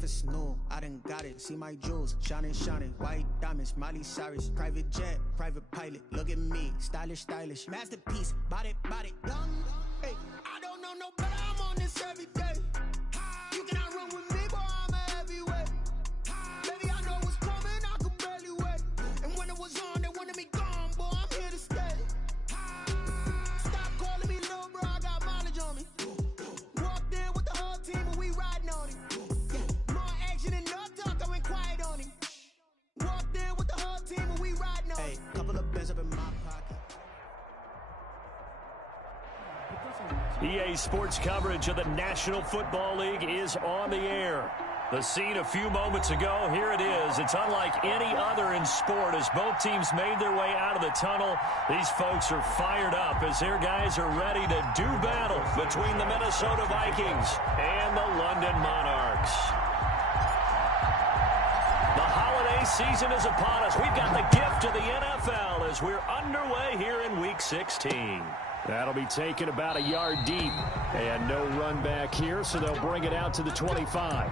if it's new, I done got it. See my jewels, shining, shining. White diamonds, Miley Cyrus. Private jet, private pilot. Look at me, stylish, stylish. Masterpiece, body, body. Young, hey, I don't know no better. I'm on this every day. You cannot run with me, boy, I'm a heavyweight. Baby, I know what's coming, I could barely wait. And when it was on, they wanted me gone, boy, I'm here to stay. Stop calling me little bro, I got mileage on me. Walked in with the whole team and we riding on him. More action and no talk, I went quiet on him. Walked in with the whole team and we riding on him. Hey, couple of bins up in my pocket. EA Sports coverage of the National Football League is on the air. The scene a few moments ago, here it is. It's unlike any other in sport as both teams made their way out of the tunnel. These folks are fired up as their guys are ready to do battle between the Minnesota Vikings and the London Monarchs. The holiday season is upon us. We've got the gift of the NFL as we're underway here in Week 16. That'll be taken about a yard deep. And no run back here, so they'll bring it out to the 25.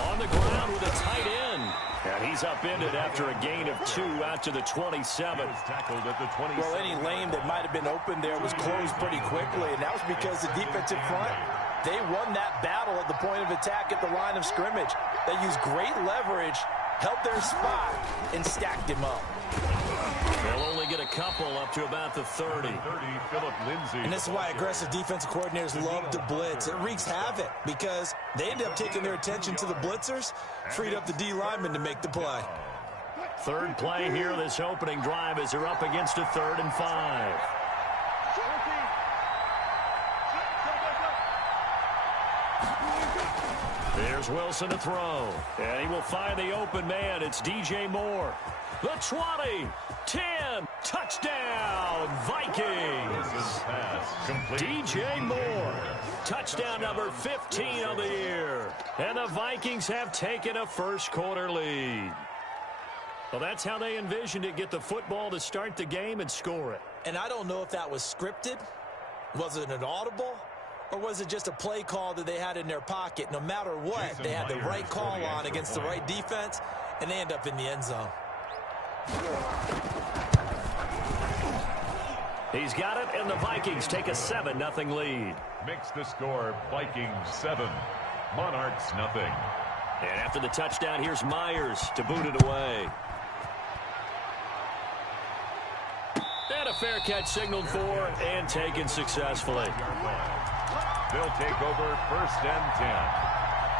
On the ground with a tight end. And he's upended after a gain of 2 out to the 27. Tackled at the 27. Well, any lane that might have been open there was closed pretty quickly, and that was because the defensive front, they won that battle at the point of attack at the line of scrimmage. They used great leverage, held their spot, and stacked him up. They'll only get a couple up to about the 30. Philip Lindsay. And this is why aggressive defensive coordinators love to blitz. It wreaks havoc because they end up taking their attention to the blitzers, freed up the D lineman to make the play. Third play here this opening drive as they're up against a 3rd and 5. There's Wilson to throw. And he will find the open man. It's DJ Moore. The 20, 10, touchdown, Vikings. DJ Moore, touchdown number 15 of the year. And the Vikings have taken a first-quarter lead. Well, that's how they envisioned it, get the football to start the game and score it. And I don't know if that was scripted. Was it an audible? Or was it just a play call that they had in their pocket? No matter what, they had the right call on against the right defense, and they end up in the end zone. He's got it, and the Vikings take a 7-0 lead. Makes the score Vikings 7, Monarchs 0. And after the touchdown, here's Myers to boot it away. And a fair catch signaled for and taken successfully. They'll take over 1st and 10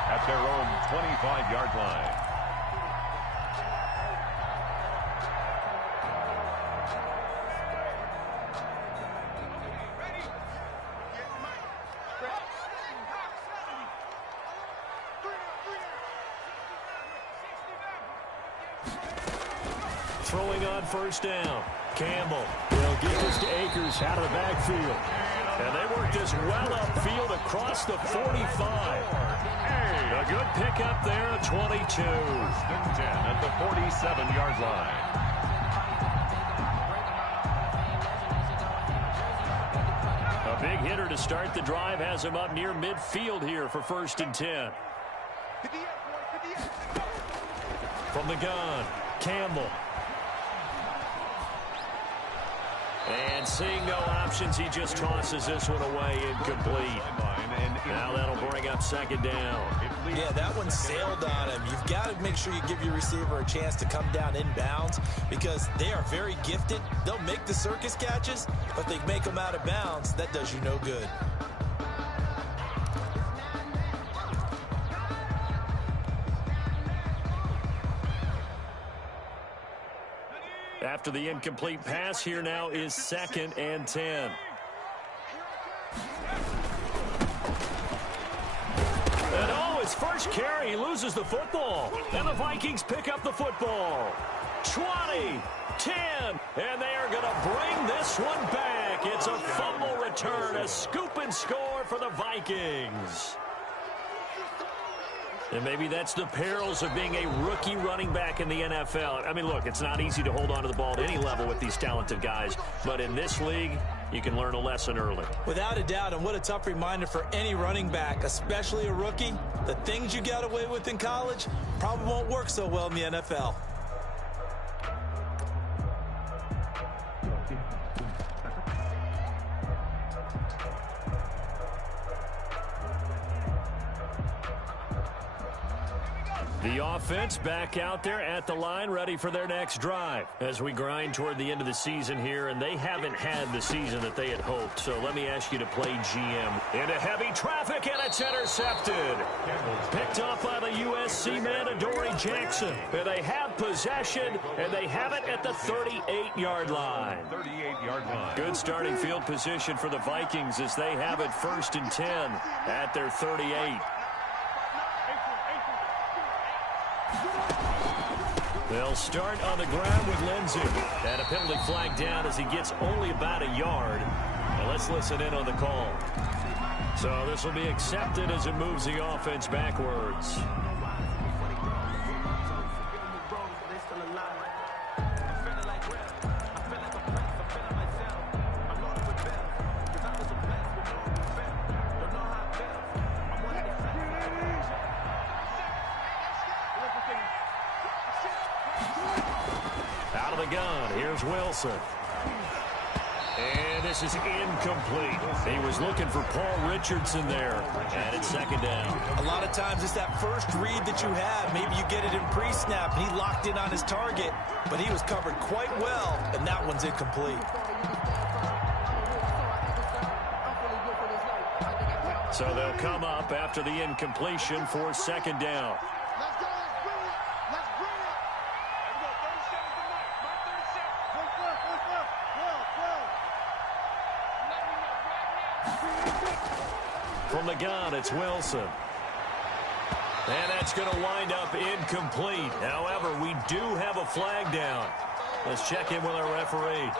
at their own 25-yard line. Throwing on 1st down. Campbell. They'll get this to Akers out of the backfield. And they work this well upfield across the 45. A good pickup there at 22. 1st and 10 at the 47-yard line. A big hitter to start the drive has him up near midfield here for 1st and 10. From the gun, Campbell. And seeing no options, he just tosses this one away incomplete. Now that'll bring up 2nd down. Yeah, that one sailed on him. You've got to make sure you give your receiver a chance to come down inbounds because they are very gifted. They'll make the circus catches, but they make them out of bounds. That does you no good. After the incomplete pass, here now is 2nd and 10. And oh, his first carry, he loses the football. And the Vikings pick up the football. 20, 10, and they are going to bring this one back. It's a fumble return, a scoop and score for the Vikings. And maybe that's the perils of being a rookie running back in the NFL. I mean, look, it's not easy to hold on to the ball at any level with these talented guys. But in this league, you can learn a lesson early. Without a doubt, and what a tough reminder for any running back, especially a rookie. The things you got away with in college probably won't work so well in the NFL. The offense back out there at the line, ready for their next drive as we grind toward the end of the season here, and they haven't had the season that they had hoped. So let me ask you to play GM. Into heavy traffic, and it's intercepted. Picked off by the USC man, Adoree Jackson. And they have possession, and they have it at the 38-yard line. 38-yard line. Good starting field position for the Vikings as they have it 1st and 10 at their 38. They'll start on the ground with Lindsey. And a penalty flag down as he gets only about a yard. Now let's listen in on the call. So this will be accepted as it moves the offense backwards. Gun. Here's Wilson. And this is incomplete. He was looking for Paul Richardson there. And it's 2nd down. A lot of times it's that first read that you have. Maybe you get it in pre-snap, and he locked in on his target, but he was covered quite well, and that one's incomplete. So they'll come up after the incompletion for 2nd down. From the gun, it's Wilson. And that's going to wind up incomplete. However, we do have a flag down. Let's check in with our referee.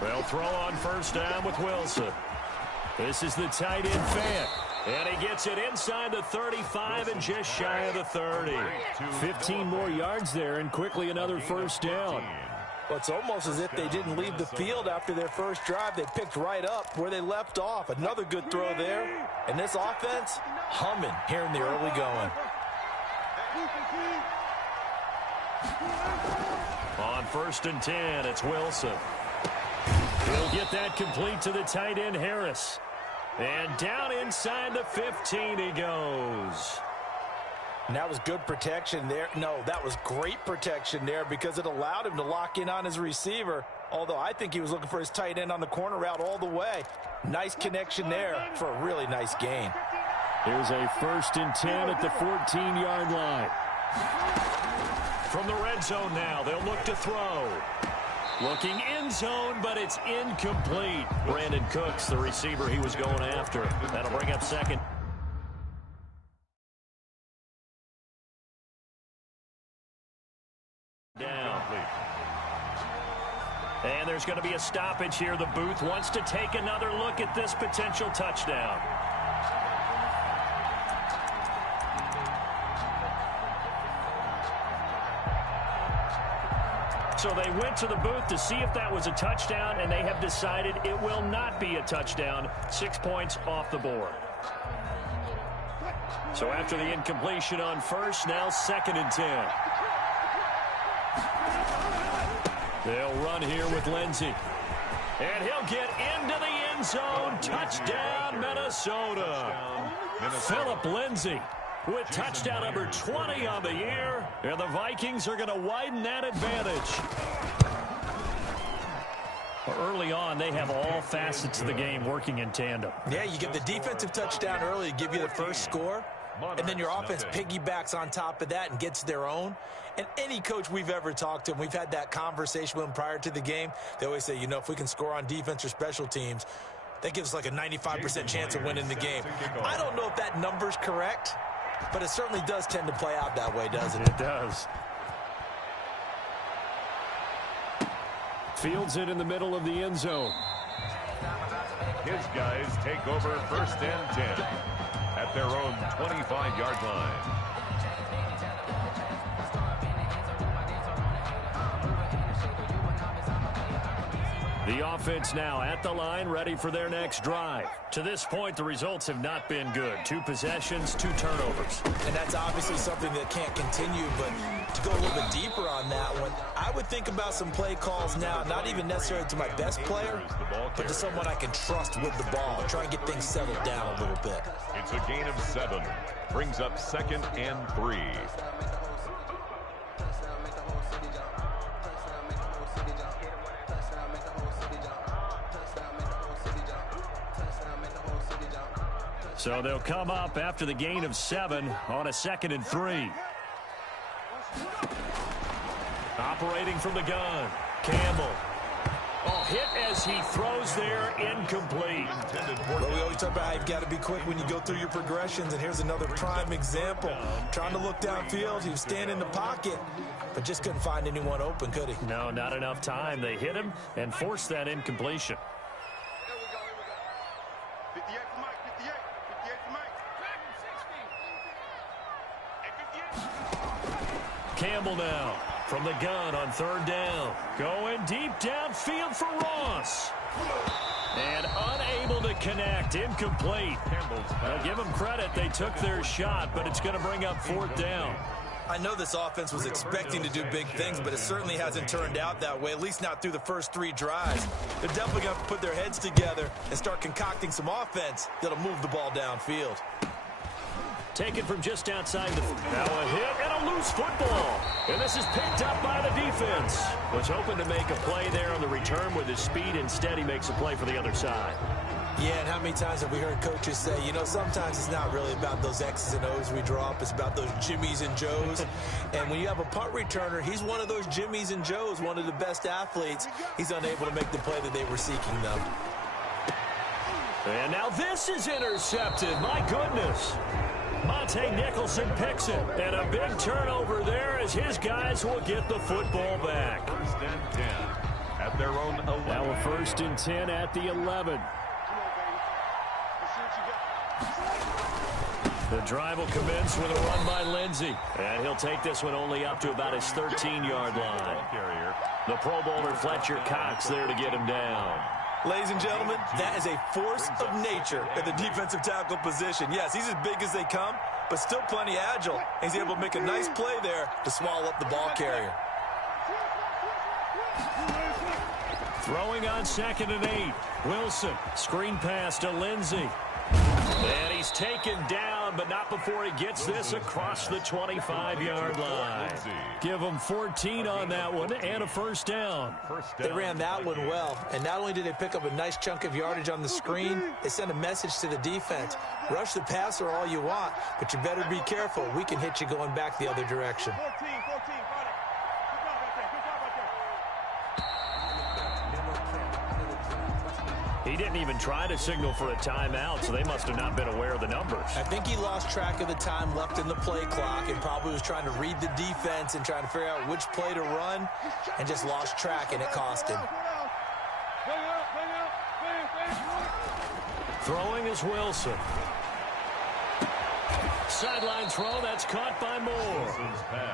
They'll throw on 1st down with Wilson. This is the tight end Fant. And he gets it inside the 35 and just shy of the 30. 15 more yards there and quickly another 1st down. Well, it's almost as if they didn't leave the field after their first drive. They picked right up where they left off. Another good throw there. And this offense, humming here in the early going. On 1st and 10, it's Wilson. He'll get that complete to the tight end, Harris. And down inside the 15 he goes. And that was good protection there. No, that was great protection there because it allowed him to lock in on his receiver. Although I think he was looking for his tight end on the corner route all the way. Nice connection there for a really nice gain. Here's a 1st and 10 at the 14-yard line. From the red zone now, they'll look to throw. Looking end zone, but it's incomplete. Brandon Cooks, the receiver he was going after. That'll bring up 2nd. Down. And there's going to be a stoppage here. The booth wants to take another look at this potential touchdown. So they went to the booth to see if that was a touchdown, and they have decided it will not be a touchdown. 6 points off the board. So after the incompletion on 1st, now 2nd and 10. They'll run here with Lindsey. And he'll get into the end zone. Touchdown, Minnesota. Philip Lindsey with touchdown number 20 on the year. And the Vikings are going to widen that advantage. Early on, they have all facets of the game working in tandem. Yeah, you get the defensive touchdown early to give you the first score. and then your offense piggybacks on top of that and gets their own. And any coach we've ever talked to, and we've had that conversation with them prior to the game, they always say, you know, if we can score on defense or special teams, that gives us like a 95% chance of winning the game. I don't know if that number's correct, but it certainly does tend to play out that way, doesn't it? It does. Fields it in the middle of the end zone. His guys take over 1st and 10 at their own 25-yard line. The offense now at the line, ready for their next drive. To this point, the results have not been good. 2 possessions, 2 turnovers. And that's obviously something that can't continue, but to go a little bit deeper on that one, I would think about some play calls now, not even necessarily to my best player, but to someone I can trust with the ball. Try and get things settled down a little bit. It's a gain of 7. Brings up 2nd and 3. So they'll come up after the gain of 7 on a 2nd and 3. Operating from the gun, Campbell. Oh, hit as he throws there, incomplete. Well, we always talk about how you've got to be quick when you go through your progressions, and here's another prime example. Trying to look downfield, he was standing in the pocket, but just couldn't find anyone open, could he? No, not enough time. They hit him and forced that incompletion. Campbell now from the gun on 3rd down. Going deep downfield for Ross. And unable to connect. Incomplete. I'll give them credit. They took their shot, but it's going to bring up 4th down. I know this offense was expecting to do big things, but it certainly hasn't turned out that way, at least not through the first 3 drives. They're definitely going to put their heads together and start concocting some offense that'll move the ball downfield. Taken from just outside the... Now a hit and a loose football. And this is picked up by the defense. Was hoping to make a play there on the return with his speed. Instead, he makes a play for the other side. Yeah, and how many times have we heard coaches say, you know, sometimes it's not really about those X's and O's we draw up. It's about those Jimmies and Joes. And when you have a punt returner, he's one of those Jimmies and Joes, one of the best athletes. He's unable to make the play that they were seeking, though. And now this is intercepted. My goodness. Monte Nicholson picks it. And a big turnover there as his guys will get the football back. 1st and 10 at their own 11. Now a 1st and 10 at the 11. The drive will commence with a run by Lindsey. And he'll take this one only up to about his 13-yard line. The Pro Bowler Fletcher Cox there to get him down. Ladies and gentlemen, that is a force of nature at the defensive tackle position. Yes, he's as big as they come, but still plenty agile. He's able to make a nice play there to swallow up the ball carrier. Throwing on 2nd and 8. Wilson, screen pass to Lindsey. And he's taken down, but not before he gets this across the 25-yard line. Give him 14 on that one and a 1st down. They ran that one well, and not only did they pick up a nice chunk of yardage on the screen, they sent a message to the defense. Rush the passer all you want, but you better be careful. We can hit you going back the other direction. He didn't even try to signal for a timeout, so they must have not been aware of the numbers. I think he lost track of the time left in the play clock and probably was trying to read the defense and trying to figure out which play to run and just lost track, and it cost him. Throwing is Wilson. Sideline throw, that's caught by Moore.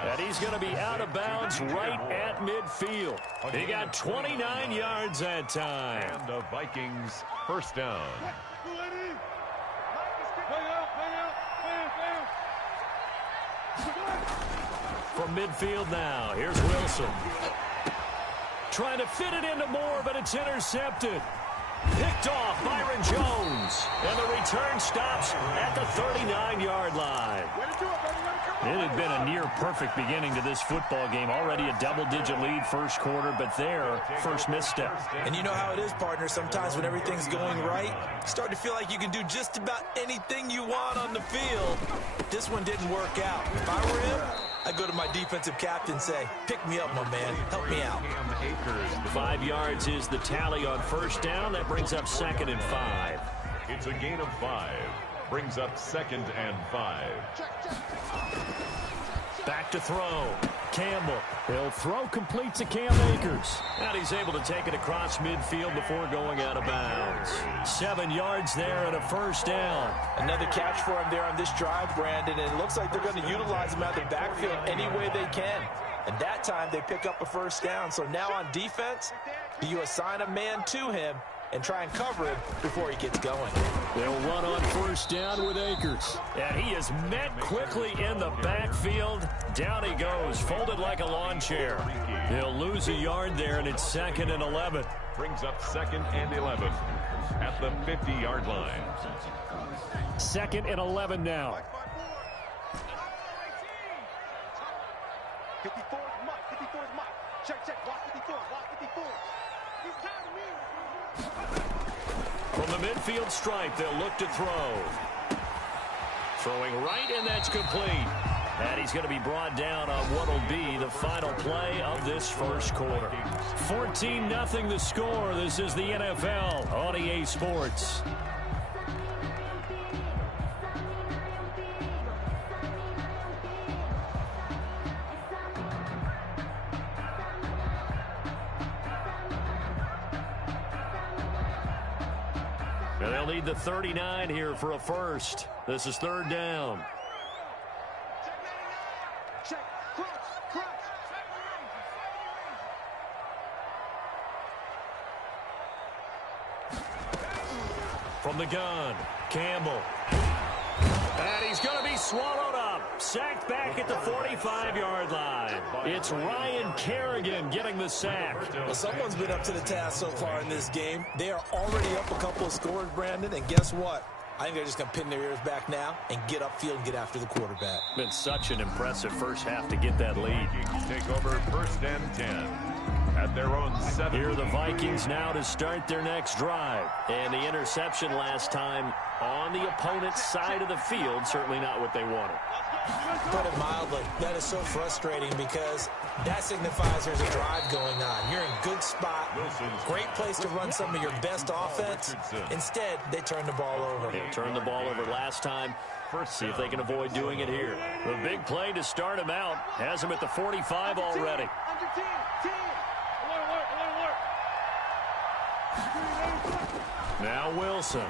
And he's going to be out of bounds right at midfield. He got 29 yards that time. And the Vikings 1st down. From midfield now, here's Wilson. Trying to fit it into Moore, but it's intercepted. Picked off Byron Jones. And the return stops at the 39-yard line. It had been a near-perfect beginning to this football game. Already a double-digit lead first quarter, but their first misstep. And you know how it is, partner. Sometimes when everything's going right, you start to feel like you can do just about anything you want on the field. This one didn't work out. If I were him, I'd go to my defensive captain and say, pick me up, my man. Help me out. 5 yards is the tally on first down. That brings up 2nd and 5. It's a gain of 5. Brings up 2nd and 5. Back to throw. Campbell. He'll throw complete to Cam Akers. And he's able to take it across midfield before going out of bounds. 7 yards there and a first down. Another catch for him there on this drive, Brandon, and it looks like they're going to utilize him out of the backfield any way they can. And that time they pick up a first down. So now on defense, do you assign a man to him and try and cover him before he gets going? They'll run on first down with Akers. And he is met quickly in the backfield. Down he goes, folded like a lawn chair. He'll lose a yard there, and it's 2nd and 11. Brings up 2nd and 11 at the 50-yard line. 2nd and 11 now. 54 is Mike. 54 is Mike. Check. Block 54. Block 54. He's counting me. From the midfield stripe, they'll look to throw. Throwing right, and that's complete. And he's going to be brought down on what will be the final play of this first quarter. 14-0 the score. This is the NFL on EA Sports. And they'll need the 39 here for a first. This is 3rd down. Check. Crunch. From the gun, Campbell. And he's going to be swallowed up. Sacked back at the 45-yard line. It's Ryan Kerrigan getting the sack. Well, someone's been up to the task so far in this game. They are already up a couple of scores, Brandon, and guess what? I think they're just going to pin their ears back now and get upfield and get after the quarterback. Been such an impressive first half to get that lead. Take over 1st and 10 at their own 7. Here are the Vikings now to start their next drive. And the interception last time on the opponent's side of the field, certainly not what they wanted. Put it mildly, that is so frustrating because that signifies there's a drive going on. You're in a good spot, great place to run some of your best offense. Instead, they turn the ball over. They turned the ball over last time. See if they can avoid doing it here. The big play to start him out has him at the 45 already. Now Wilson.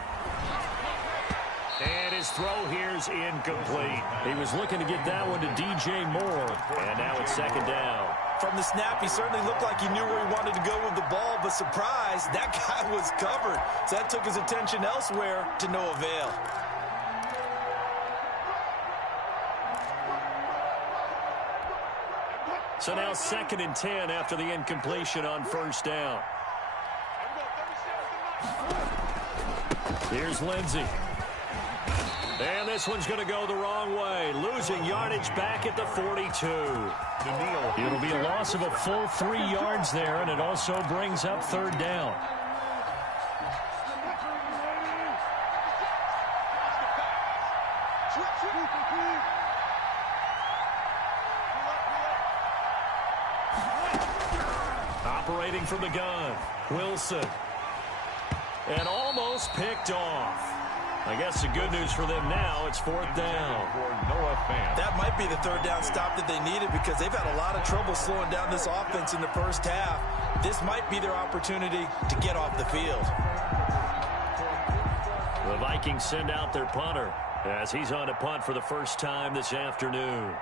And his throw here is incomplete. He was looking to get that one to DJ Moore. And now it's 2nd down. From the snap, he certainly looked like he knew where he wanted to go with the ball, but surprise, that guy was covered. So that took his attention elsewhere to no avail. So now 2nd and 10 after the incompletion on first down. Here's Lindsey. And this one's going to go the wrong way. Losing yardage back at the 42. It'll be a loss of a full 3 yards there, and it also brings up 3rd down. Operating from the gun, Wilson. And almost picked off. I guess the good news for them now, it's 4th down. That might be the 3rd down stop that they needed because they've had a lot of trouble slowing down this offense in the first half. This might be their opportunity to get off the field. The Vikings send out their punter as he's on to punt for the first time this afternoon.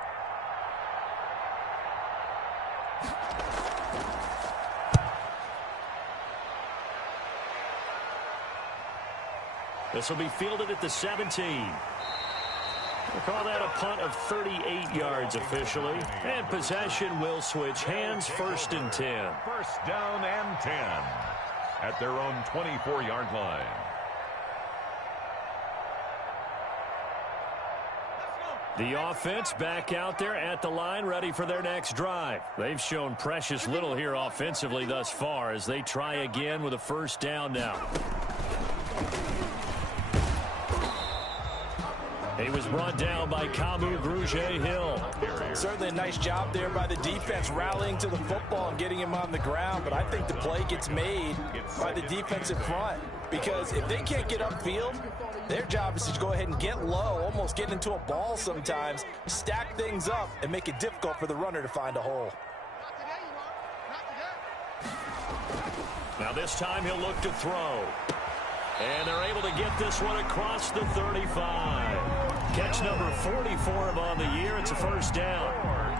This will be fielded at the 17. We'll call that a punt of 38 yards officially. And possession will switch hands, 1st and 10. 1st down and 10. at their own 24-yard line. The offense back out there at the line, ready for their next drive. They've shown precious little here offensively thus far as they try again with a first down now. He was brought down by Kamu Grugier-Hill. Certainly a nice job there by the defense rallying to the football and getting him on the ground, but I think the play gets made by the defensive front because if they can't get upfield, their job is to go ahead and get low, almost get into a ball sometimes, stack things up, and make it difficult for the runner to find a hole. Now this time he'll look to throw. And they're able to get this one across the 35. Catch number 44 of on the year. It's a first down.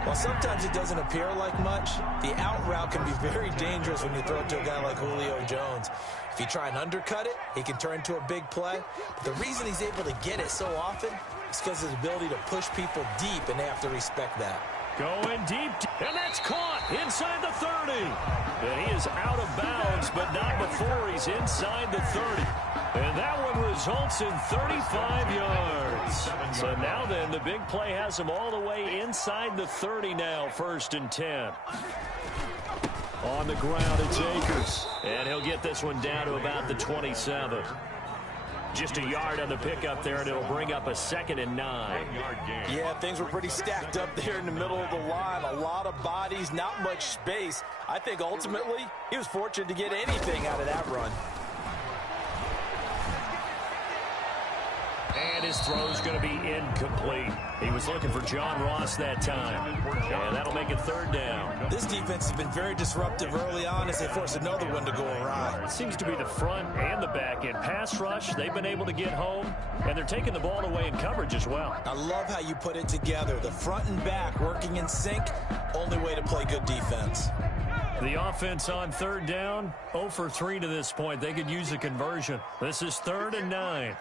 Well, sometimes it doesn't appear like much. The out route can be very dangerous when you throw it to a guy like Julio Jones. If you try and undercut it, he can turn into a big play. But the reason he's able to get it so often is because of his ability to push people deep, and they have to respect that. Going deep, and that's caught inside the 30. And he is out of bounds, but not before he's inside the 30. And that one results in 35 yards. So now then, the big play has him all the way inside the 30 now, 1st and 10. On the ground, it's Akers. And he'll get this one down to about the 27. Just a yard on the pickup there, and it'll bring up a 2nd and 9. Yeah, things were pretty stacked up there in the middle of the line. A lot of bodies, not much space. I think ultimately he was fortunate to get anything out of that run. And his throw's going to be incomplete. He was looking for John Ross that time. And that'll make it 3rd down. This defense has been very disruptive early on as they force another one to go awry. It seems to be the front and the back end. Pass rush, they've been able to get home, and they're taking the ball away in coverage as well. I love how you put it together. The front and back working in sync, only way to play good defense. The offense on 3rd down, 0 for 3 to this point. They could use a conversion. This is 3rd and 9.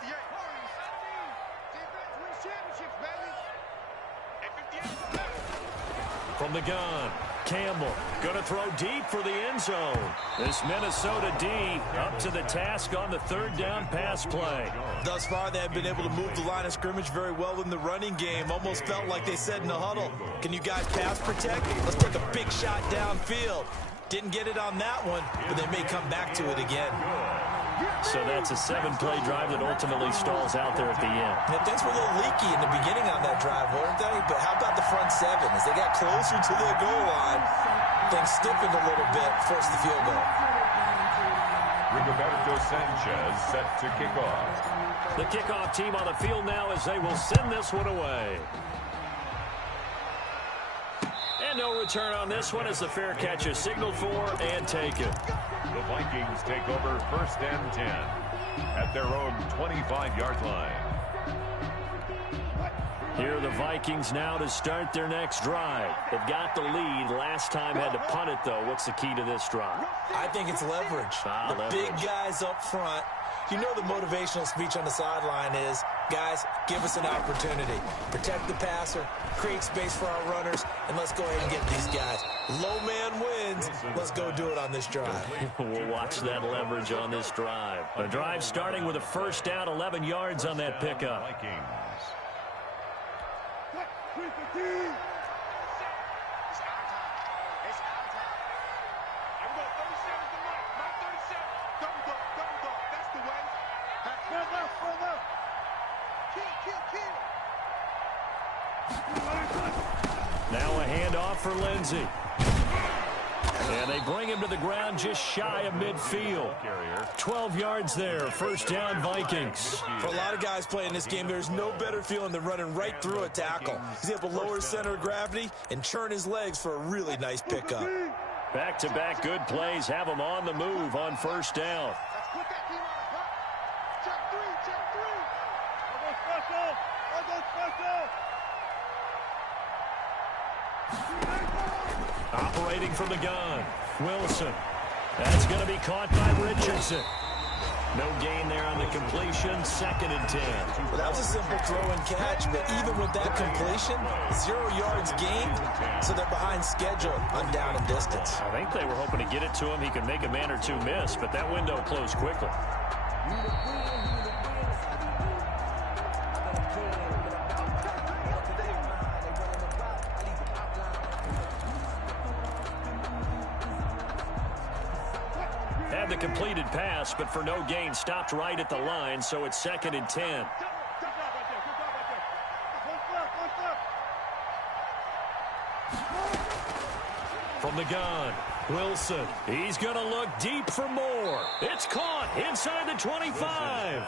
From the gun, Campbell going to throw deep for the end zone. This Minnesota D up to the task on the 3rd down pass play. Thus far, they have been able to move the line of scrimmage very well in the running game. Almost felt like they said in the huddle, can you guys pass protect? Let's take a big shot downfield. Didn't get it on that one, but they may come back to it again. So that's a 7-play drive that ultimately stalls out there at the end. Now, things were a little leaky in the beginning on that drive, weren't they? But how about the front 7? As they got closer to the goal line, things stiffened a little bit, forced the field goal. Rigoberto Sanchez set to kick off. The kickoff team on the field now as they will send this one away. And no return on this one as the fair catch is signaled for and taken. The Vikings take over 1st and 10 at their own 25-yard line. Here are the Vikings now to start their next drive. They've got the lead. Last time had to punt it, though. What's the key to this drive? I think it's leverage. The big guys up front. You know the motivational speech on the sideline is, guys, give us an opportunity. Protect the passer, create space for our runners, and let's go ahead and get these guys. Low man wins. Let's go do it on this drive. We'll watch that leverage on this drive. A drive starting with a 1st down, 11 yards on that pickup. Vikings. Now a handoff for Lindsey. And they bring him to the ground just shy of midfield. 12 yards there, 1st down Vikings. For a lot of guys playing this game, there's no better feeling than running right through a tackle. He's able to lower his center of gravity and churn his legs for a really nice pickup. Back-to-back good plays have him on the move on 1st down. Operating from the gun, Wilson. That's going to be caught by Richardson. No gain there on the completion. 2nd and 10. Well, that was a simple throw and catch, but even with that completion, 0 yards gained, so they're behind schedule on down and distance. I think they were hoping to get it to him. He could make a man or two miss, but that window closed quickly. Had the completed pass, but for no gain, stopped right at the line, so it's 2nd and 10. From the gun, Wilson. He's going to look deep for more. It's caught inside the 25.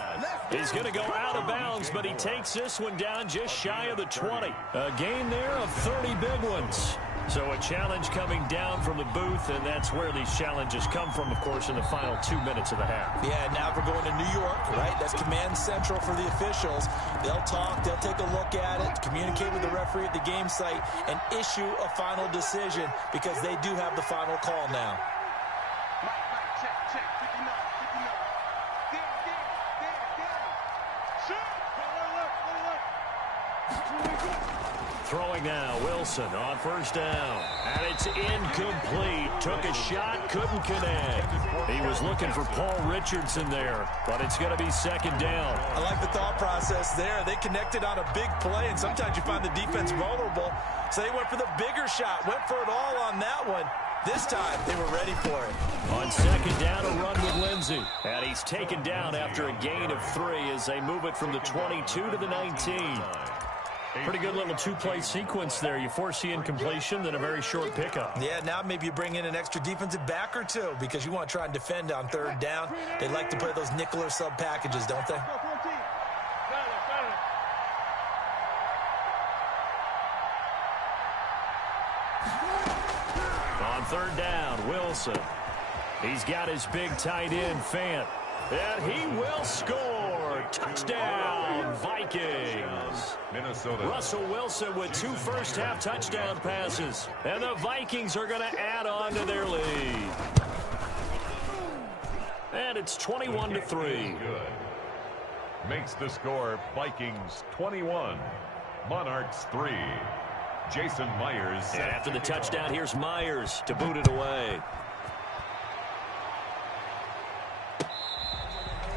He's going to go out of bounds, but he takes this one down just shy of the 20. A gain there of 30 big ones. So a challenge coming down from the booth, and that's where these challenges come from, of course, in the final 2 minutes of the half. Yeah, now we're going to New York, right? That's command central for the officials. They'll talk, they'll take a look at it, communicate with the referee at the game site, and issue a final decision because they do have the final call now. Throwing now, Wilson on 1st down. And it's incomplete. Took a shot, couldn't connect. He was looking for Paul Richardson there, but it's going to be 2nd down. I like the thought process there. They connected on a big play, and sometimes you find the defense vulnerable. So they went for the bigger shot, went for it all on that one. This time, they were ready for it. On 2nd down, a run with Lindsey. And he's taken down after a gain of 3 as they move it from the 22 to the 19. Pretty good little two-play sequence there. You force the incompletion, then a very short pickup. Yeah, now maybe you bring in an extra defensive back or two because you want to try and defend on 3rd down. They like to play those nickel or sub packages, don't they? On 3rd down, Wilson. He's got his big tight end, Fant. And he will score. Touchdown, Vikings. Minnesota. Russell Wilson with 2 first-half touchdown passes. And the Vikings are going to add on to their lead. And it's 21-3. Makes the score Vikings 21, Monarchs 3. Jason Myers. And after the touchdown, here's Myers to boot it away.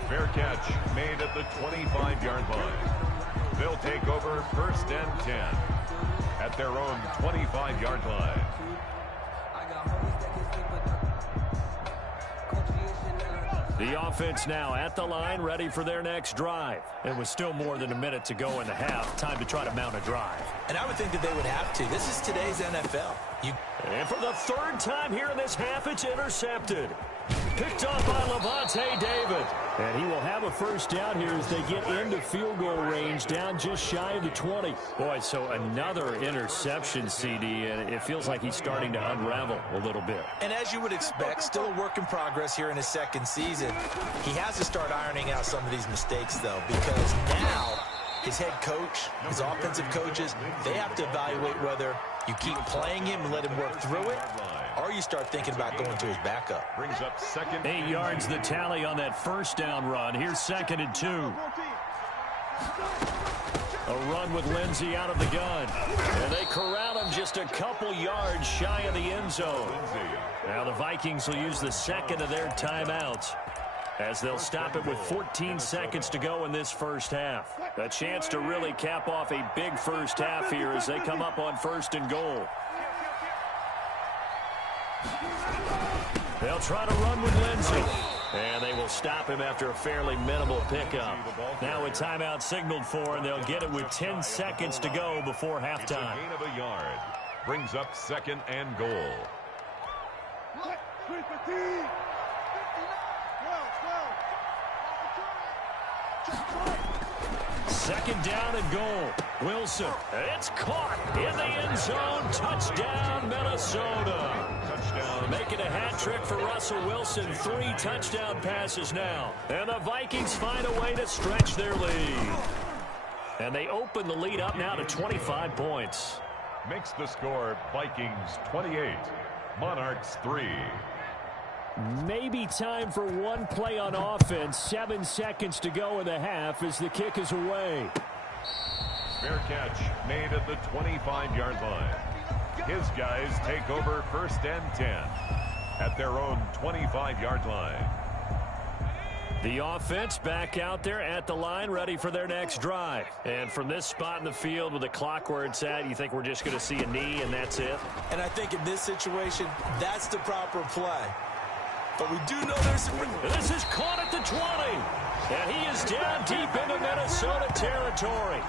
Fair catch made at the 25-yard line. They'll take over 1st and 10 at their own 25-yard line. The offense now at the line, ready for their next drive. And with still more than a minute to go in the half, time to try to mount a drive. And I would think that they would have to. This is today's NFL. And for the 3rd time here in this half, it's intercepted. Picked up by Lavonte David. And he will have a 1st down here as they get into field goal range, down just shy of the 20. Boy, so another interception, CD, and it feels like he's starting to unravel a little bit. And as you would expect, still a work in progress here in his 2nd season. He has to start ironing out some of these mistakes, though, because now his head coach, his offensive coaches, they have to evaluate whether you keep playing him and let him work through it, or you start thinking about going to his backup. Brings up 2nd. 8 yards the tally on that 1st down run. Here's 2nd and 2. A run with Lindsey out of the gun. And they corral him just a couple yards shy of the end zone. Now the Vikings will use the 2nd of their timeouts as they'll stop it with 14 seconds to go in this 1st half. A chance to really cap off a big 1st half here as they come up on 1st and goal. They'll try to run with Lindsey. And they will stop him after a fairly minimal pickup. Now a timeout signaled for, and they'll get it with 10 seconds to go before halftime. Gain of a yard. Brings up 2nd and goal. 2nd down and goal. Wilson. It's caught in the end zone. Touchdown, Minnesota. Touchdown. Making a hat trick for Russell Wilson. 3 touchdown passes now. And the Vikings find a way to stretch their lead. And they open the lead up now to 25 points. Makes the score Vikings 28, Monarchs 3. Maybe time for one play on offense. 7 seconds to go in the half as the kick is away. Fair catch made at the 25-yard line. His guys take over 1st and 10 at their own 25-yard line. The offense back out there at the line, ready for their next drive. And from this spot in the field with the clock where it's at, you think we're just going to see a knee and that's it? And I think in this situation, that's the proper play. But we do know there's some... This is caught at the 20. And he is down deep into Minnesota territory.